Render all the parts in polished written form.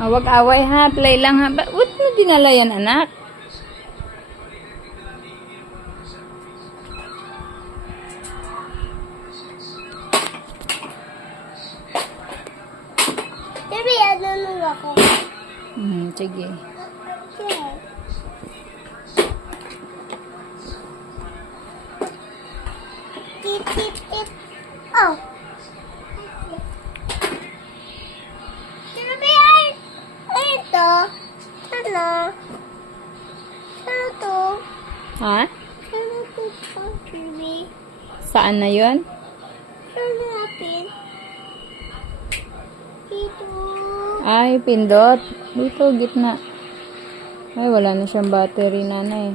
Huwag away ha, play lang ha. Ba't mo dinala yan, anak? Sabi, ano nung ako? Sige. Okay. Tip, tip, tip. Oh. Sabi, ay ito. Ano? Ano to? Ha? Ano to? Sabi. Saan na yon? Ano natin? Dito. Ay, pindot. Dito, gitna. Ay, wala na siyang battery, nanay.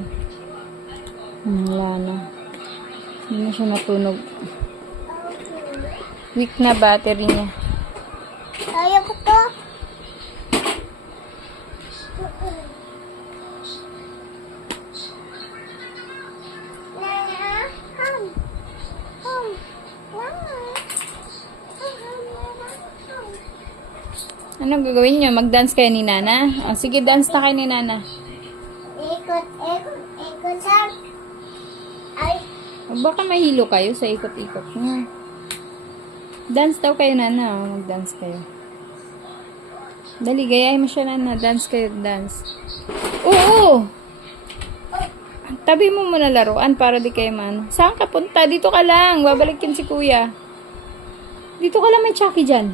Wala na. Hindi na siya natunog. Weak na battery niya. Ayaw ko to. Anong gagawin niyo? Mag-dance kayo ni Nana? O, sige, dance na kayo ni Nana. Ikot, ikot, ikot lang. Ay, O, baka mahilo kayo sa ikot-ikot niya. Dance daw kayo, Nana. O, mag-dance kayo. Dali, gayahin mo siya, Nana. Dance kayo, dance. Oo! Tabi mo muna laruan para di kayo man. Saan ka punta? Dito ka lang. Babalik yun si kuya. Dito ka lang, may Chucky dyan.